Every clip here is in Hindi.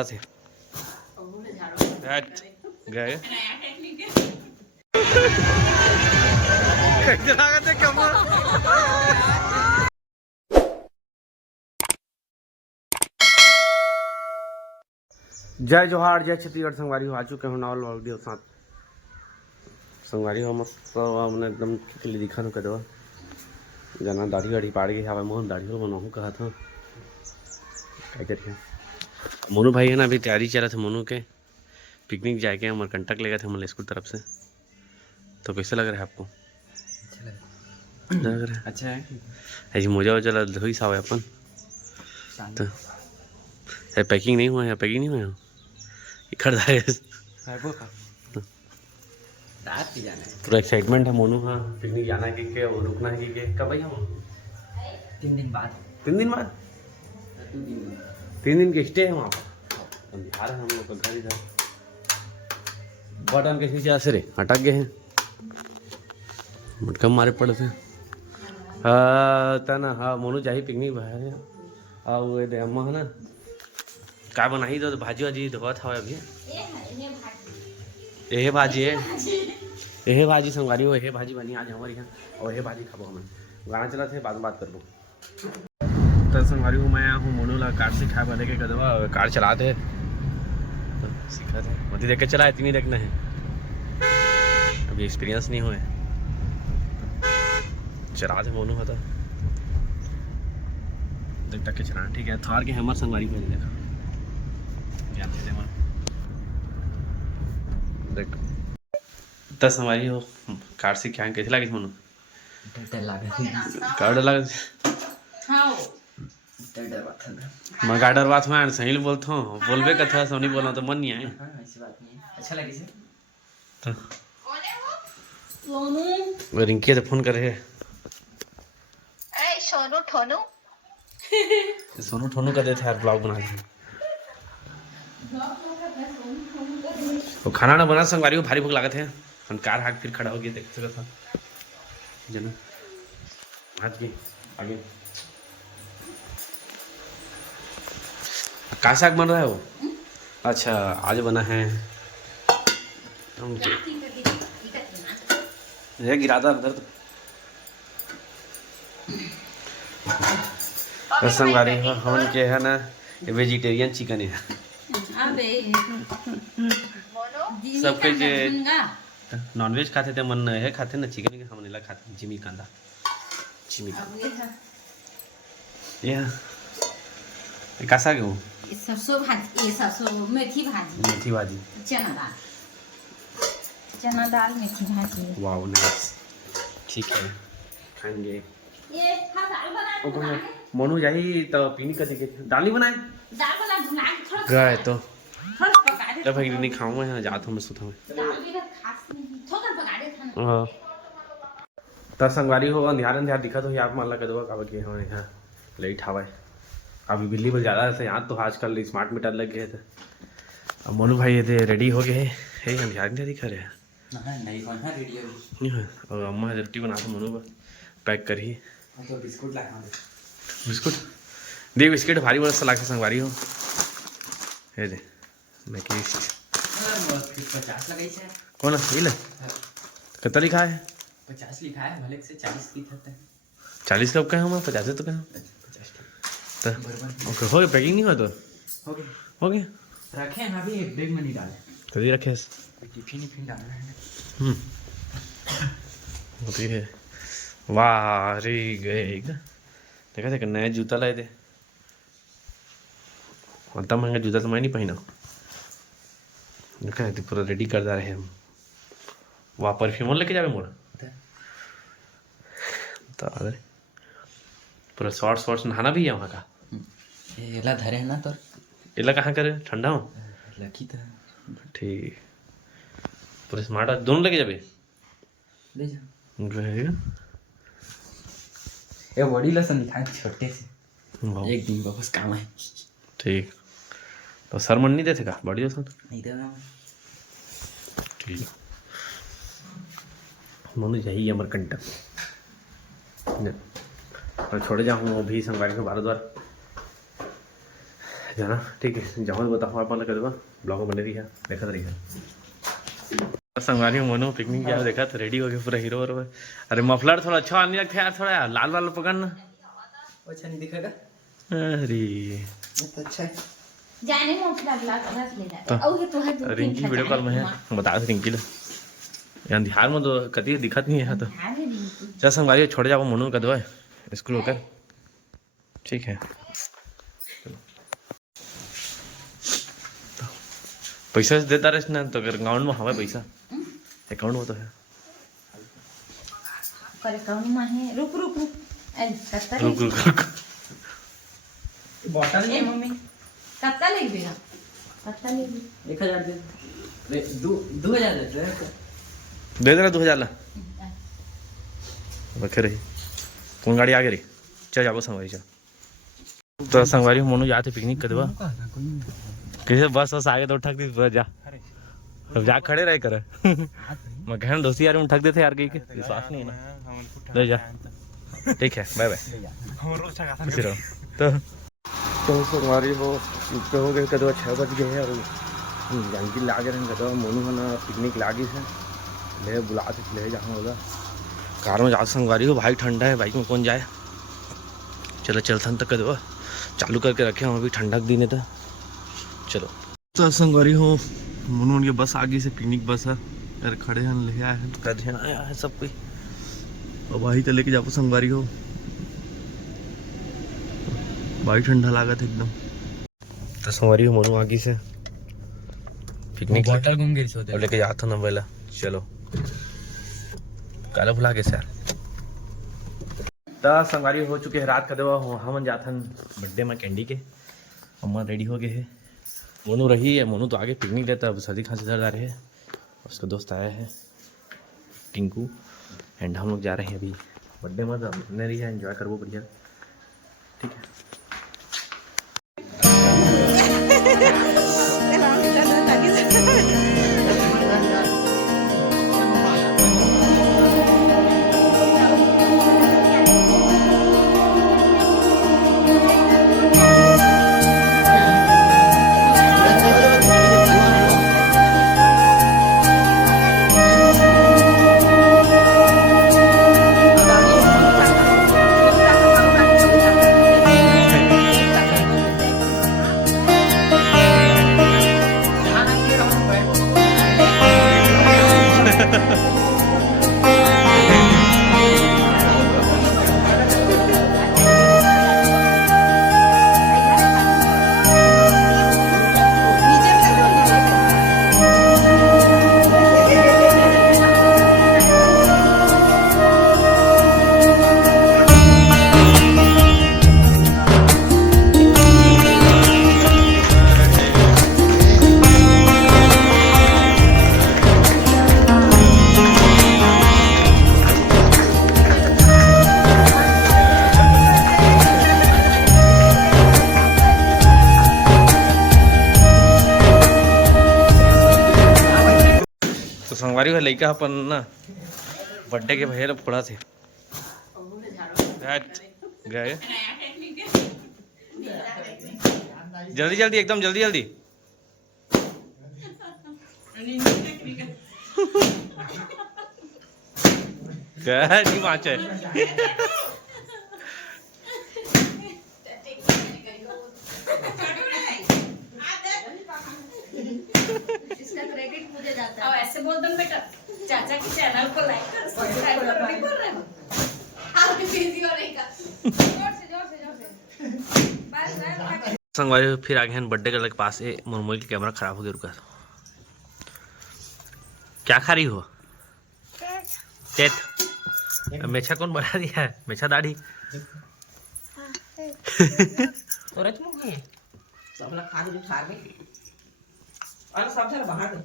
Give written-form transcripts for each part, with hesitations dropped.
झाड़ा थे गए जय जोहार जय छत्तीसगढ़। संगवारी हो आ चुके हैं नावल वीडियो साथ संगवारी हो मस्त हमने एकदम के लिए दिखा नो कदवा जना दाढ़ी वाढ़ी पाड़ गई हवा मोहन दाढ़ी बनाऊँ कहा था क्या करिए। मोनू भाई है ना अभी तैयारी चल रहा था मोनू के पिकनिक जाके अमरकंटक ले गए थे हमारे स्कूल तरफ से। तो कैसे लग रहा है आपको? लग रहा है अच्छा है। ऐसी मोजा वोजा धोई साव है अपन तो पैकिंग नहीं हुआ है पैकिंग नहीं हुआ है पूरा एक्साइटमेंट है मोनू। हाँ पिकनिक जाना है कि और रुकना है कि कब आई हम 3 दिन बाद 3 दिन बाद 3 दिन के स्टे है वहाँ पर बिहार है हम लोग का घर इधर बटन के नीचे से रे अटक गए हैं मटका मारे पड़े थे। हाँ ना हाँ मोनू चाहिए पिकनिक भाई हाँ वो अम्मा है ना का बनाई दो भाजी वाजी धोआ था अभी यही भाजी है यही भाजी संगवारी हो यही भाजी बनी आज हमारे यहाँ और यही भाजी खाबो हमें गाना चला थे बाद में बात करबो। तो संगवारी हूँ मैं हूँ मोनू ला कार सिखा बने के कदवा कार चलाते तो सीखा थे मत देख के चला इतनी देखना है अभी एक्सपीरियंस नहीं हुए चला थे मोनू होता देख तक के चलाना ठीक है थार के हमर संगवारी को देखा जानते थे देख 10 हमारी हो कार से क्या कैसे लगे मनु डर लगे मैं गाडर बात में सही बोलता हूँ बोलबे कथा सोनी बोला तो मन नहीं आए ऐसी बात नहीं अच्छा लगे से तो वो रिंकी से फोन करे सोनू ठोनू सोनू ठोनू का देते यार ब्लॉग बना दी तो खाना ना बना संगवारी को भारी भूख लागत है हम कार हाक फिर खड़ा हो गया देख सकता था जना हाथ भी आगे का साग बन रहा है वो अच्छा आज बना है ये गिराता अंदर तो संगवारी हम के है ना ये वेजिटेरियन चिकन है सबके जे नॉनवेज खाते थे मन है खाते ना चिकन के हम नहीं खाते जिमी कांदा जिमी ये कैसा गयो सरसों भाजी ये सरसों मेथी भाजी चना दाल मेथी भाजी वाओ नाइस ठीक है खाएंगे ये दाल बना मोनू जाही तो पीनी कर देंगे दाल ही बनाए दाल बना थोड़ा गए तो थोड़ा पका दे जब भाई नहीं खाऊंगा यहाँ जाता हूँ मैं सुता हूँ दाल भी तो खास नहीं थोड़ा पका दे था हाँ तब संगवारी हो ध्यान दिखा तो यार मान लगा दो का कि हाँ यहाँ लेट हवा है अभी बिल्ली पर ज़्यादा से यहाँ तो आजकल स्मार्ट मीटर लग गए थे अब मोनू भाई ये थे रेडी हो गए है हम ध्यान दिखा रहे हैं नहीं कौन है रेडी नहीं है और अम्मा रोटी बना तो मोनू का पैक करी तो बिस्कुट ला बिस्कुट दे बिस्किट भारी बड़ा ला के संगवारी हो हे दे मैं कि 50 लगाई है कौन है ले कितना लिखा है 50 लिखा है भले से 40 लिखा है 40 कब कहे हम 50 तो कहे तो ओके हो गया पैकिंग नहीं हुआ तो हो गया रखे हैं अभी एक बैग में नहीं डाले कभी रखे टिफिन डालना है होती है वाह रे गए देखा थे नया जूता लाए थे इतना महंगा जूता तो मैं नहीं पहना देखा थे पूरा रेडी कर रहे हम वहाँ परफ्यूम लेके जावे मोड़ा तो अरे पूरा शॉर्ट्स नहाना भी है वहाँ का एला धरे है ना तो एला कहाँ करे ठंडा हो लकी था ठीक पूरे स्मार्ट दोनों लेके जावे ले जा रहेगा ये बड़ी लसन दिखाए छोटे से एक दिन का बस काम है ठीक तो सर मन नहीं देते का बड़ी लसन नहीं देगा ठीक मनु चाहिए अमरकंटक और छोड़ जाऊँ अभी संगवारी को बार है ना। ठीक है, जाऊँ बताओ आप कर दो ब्लॉग बने रही है, देखा रही है संगवारी मनो पिकनिक गया, देखा तो रेडी हो गया पूरा हीरो। अरे मफलर थोड़ा अच्छा आने लगता है यार, थोड़ा लाल वाल पकड़ना अच्छा नहीं दिखेगा। अरे तो अच्छा है जाने में अपना ब्लॉग बस ले जाते और ये तो है दो रिंकी वीडियो कॉल में है, बता दे रिंकी यहाँ बिहार में तो कभी दिखत नहीं है। तो चल संगवारी छोड़ जाओ मनु का दो स्कूल होकर, ठीक है। पैसा देता रहे ना, तो अगर अकाउंट में हवा पैसा, अकाउंट में तो है पर अकाउंट में है। रुक रुक रुक रुक रुक रुक बॉटल नहीं है मम्मी। कत्ता ले बेगा, कत्ता ले 1000 दे 2000 दे दे दे 2000 ला रखे रही। कौन गाड़ी आ गई रही, चल जाओ संगवारी चल। तो संगवारी मोनू जाते पिकनिक कर देवा किसे बस बस आगे तो ठक दी जा, अब जा खड़े रहे कर मैं कहना दोस्ती यार ठक देते यार, कहीं के विश्वास नहीं है ना, ले जा। ठीक है, बाय बाय। तो संगवारी हो हो गए कदवा 6 बज गए हैं और जानकी लागे रहे कदवा मोनू है ना पिकनिक लागी है, ले बुलाते ले जाऊँ बोला कार में जा संगवारी हो। भाई ठंडा है, बाइक में कौन जाए, चलो चलथन तक कदवा चालू करके रखे हम, अभी ठंडक दिन है तो चलो। तो संगवारी हो मोनू उनके बस आगे से पिकनिक बस है यार, खड़े हैं ले आए हैं, कर ध्यान आया है सब कोई, और भाई तो लेके जाओ संगवारी हो। भाई ठंडा लागत एकदम। तो संगवारी हो मोनू आगे से पिकनिक बॉटल घूम गई सो लेके जाता ना बोला चलो काला भुला के सर। तो संगवारी हो चुके हैं रात का दवा हो, हम जाथन बर्थडे में कैंडी के, अम्मा रेडी हो गए है। मोनू रही है, मोनू तो आगे पिकनिक लेता, अब सर्दी खांसी दर्द आ रहे है, उसका दोस्त आया है टिंकू एंड हम लोग जा रहे हैं अभी बर्थडे में, तो हमने रही है एंजॉय करवो बढ़िया, ठीक है। संगवारी है लड़का अपन ना बर्थडे के भैया फोड़ा थे गए जल्दी जल्दी एकदम जल्दी जल्दी नहीं बाँचे अब ऐसे बोल दो बेटा, चाचा की चैनल को लाइक कर, सब्सक्राइब कर, नहीं बोल रहे हो आप बिजी हो रहेगा, जोर से बस। संगवारी फिर आगे हैं बर्थडे गर्ल के पास, मोबाइल की कैमरा खराब हो गया, रुका क्या खा रही हो टेट, मेछा कौन बना दिया है, मेछा दाढ़ी और तुम है सब लोग खा के खा गए और सब जरा बाहर दे।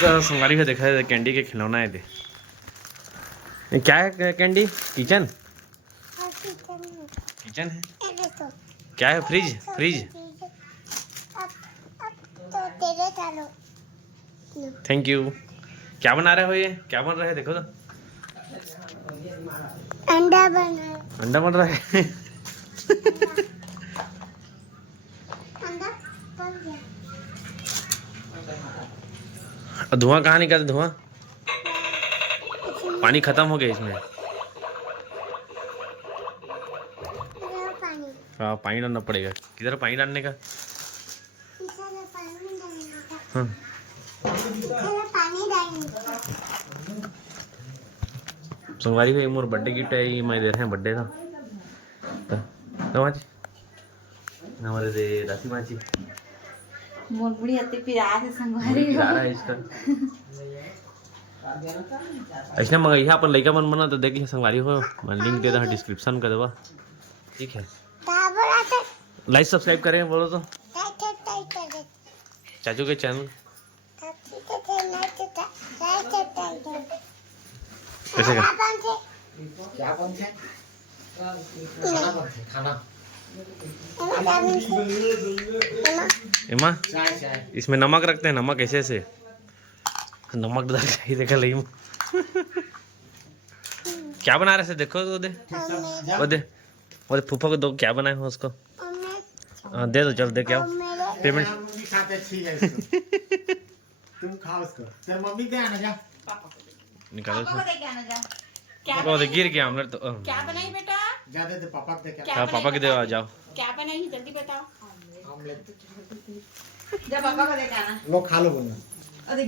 तो संगवारी को देखा है कैंडी के खिलौना है, ये क्या है कैंडी, किचन किचन है क्या है, फ्रिज फ्रिज, थैंक यू। क्या बना रहे हो, ये क्या बन रहा है, देखो तो अंडा बन रहा है और धुआं कहाँ निकलता? धुआं पानी खत्म हो गया इसमें। हाँ पानी डालना पड़ेगा। किधर पानी डालने का? हाँ संगवारी भाई मोर बर्थडे गिफ्ट है ये मैं दे रहे हैं बर्थडे का तो आज हमारे दे राशि माची मोर बुढ़ी अति पिरात है संगवारी पिला रहा है इसका। ऐसा मंगाई अपन लड़का मन बना तो देखिए संगवारी हो मैं लिंक दे दूँ डिस्क्रिप्शन कर देवा ठीक है। लाइक सब्सक्राइब करें बोलो तो चाचू के चैनल कैसे का क्या बनते हैं? खाना एमा चाय चाय इसमें नमक रखते हैं। नमक ऐसे ऐसे नमक डाल चाहिए देखा लई क्या बना रहे थे देखो तो दे वो दे फूफा को दो क्या बनाए हो उसको। हाँ दे दो चल दे क्या पेमेंट मम्मी खाते अच्छी है इसको तुम खाओ उसको तेरे मम्मी दे आना जा निकालो पापा को दे के आना जा। वो दे गिर गया ऑमलेट तो क्या बनाई बेटा? जा दे दे पापा को दे क्या हाँ पापा के दे आ जाओ। क्या बनाई जल्दी बताओ। ऑमलेट जब पापा को दे के आना। लो खा लो बोलना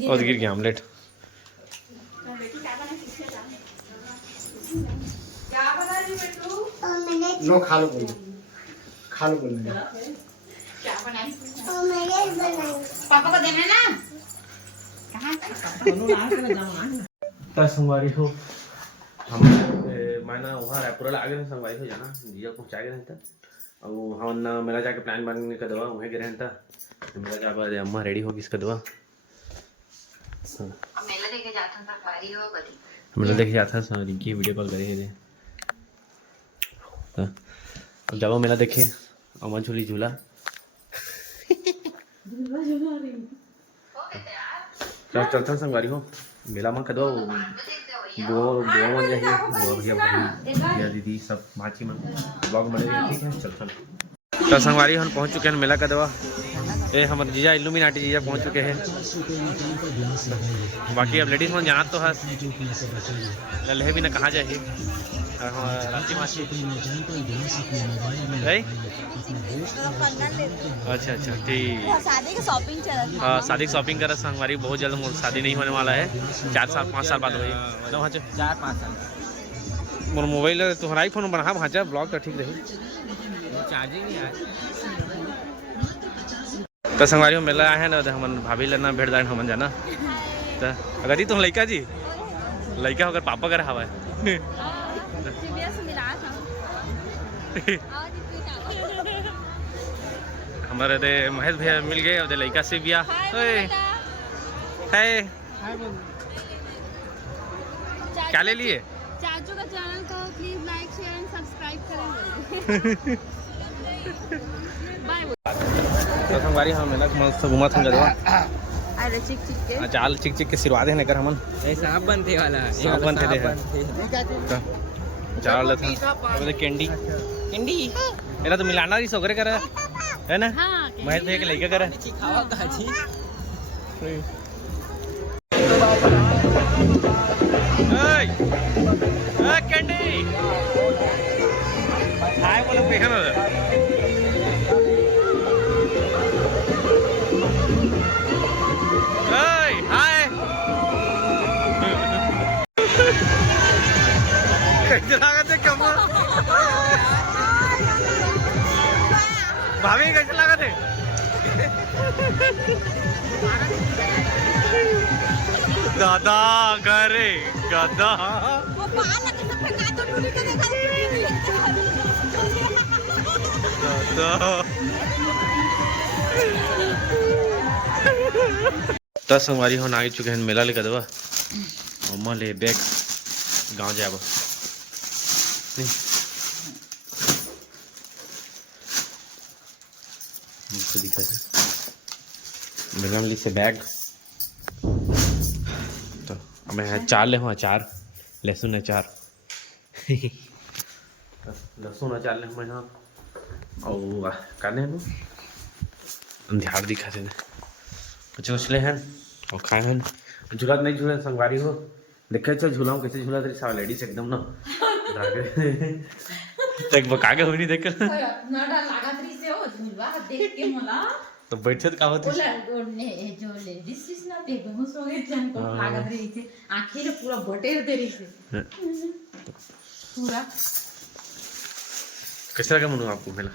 वो गिर गया ऑमलेट। क्या बना रही बेटू? लो खा लो बोलना क्या बनाई? पापा को देना ना। कहाँ? संगवारी हो हम मैंने वहाँ रायपुर आगे संगवारी हो जाना जिया पहुँचा गए था और हम ना मेरा जाके प्लान बनने का दवा वहीं गए था तो मेरा जा अम्मा रेडी होगी इसका दवा मेला देखे जाता था पारी हो गई। मेला देखे जाता था रिंकी वीडियो कॉल करे थे तो अब जाओ मेला देखे अमन झूली झूला चलता संगवारी हो मेला में कदो वो मन जाइए वो भैया दीदी सब माची मन ब्लॉग बने ठीक है चलता तो संगवारी हम पहुंच चुके हैं मेला का दवा ये हमारे जीजा इल्यूमिनाटी जीजा पहुंच चुके हैं। बाकी अब लेडीज मन जाना तो है लल्हे भी ना कहाँ जाए रांची मासी अच्छा अच्छा ठीक शादी की शॉपिंग चल रही है। हाँ शादी की शॉपिंग कर हमारी बहुत जल्द शादी नहीं होने वाला है 4 साल 5 साल बाद हुई 4-5 साल मोर मोबाइल तुम्हारा आई फोन बना भाजा ब्लॉग तो ठीक रही चार्जिंग नहीं है तो संगवारी में मेला आए हैं ना हमन भाभी लेना भेड़ दान हमन जाना तो अगर तुम लड़का जी लड़का होकर पापा कर हवा हमारे दे महेश भैया मिल गए और लड़का से बिया है क्या ले लिए चाचू का चैनल को please like share and subscribe करें। बाय। तो संगवारी हम मेला मस्त घुमा था गदवा अरे चिक चिक के चाल चिक चिक के सिरवा दे कर हमन सांप बनते वाला सांप बनते दे चाल था कैंडी कैंडी एला तो मिलाना रही सोगरे कर है ना महेश भैया के लड़का कर खावा काजी कैंडी हाय बोलो देखा ना हाय कैसे लागत है कम भाभी कैसे लागत है दादा करे गदा दस संगवारी हो आ चुके हैं मेला ले कदवा अम्मा ले बैग गाँव जाब दिखा मेला में से बैग तो हमें अचार ले हूँ अचार लहसुन अचार लहसुन अचार ले हूँ यहाँ और काने हैं अंधियार दिखा थे कुछ कुछ ले हैं और खाए हैं झूला नहीं झूले संगवारी हो देखे चल झूला कैसे झूला तेरी सारा लेडीज एकदम ना तक बकागे हुई नहीं देख नडा लागत रही से हो झुलवा देख के मला तो बैठे का होती बोला ने जो लेडीज इज ना बेगम सो गए जन को लागत रही से आंखें ने पूरा बटेर दे रही से पूरा कैसा लगा मनु आपको मेला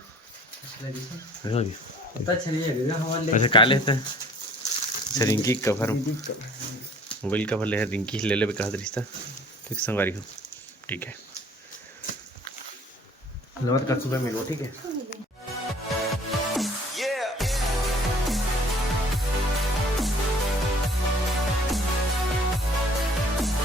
पता चलिए हमारे अच्छा का लेते हैं अच्छा रिंकी कवर मोबाइल कवर ले रिंकी ले ले कहा रिश्ता ठीक संगवारी हो ठीक है लवत का सुबह मिलो ठीक है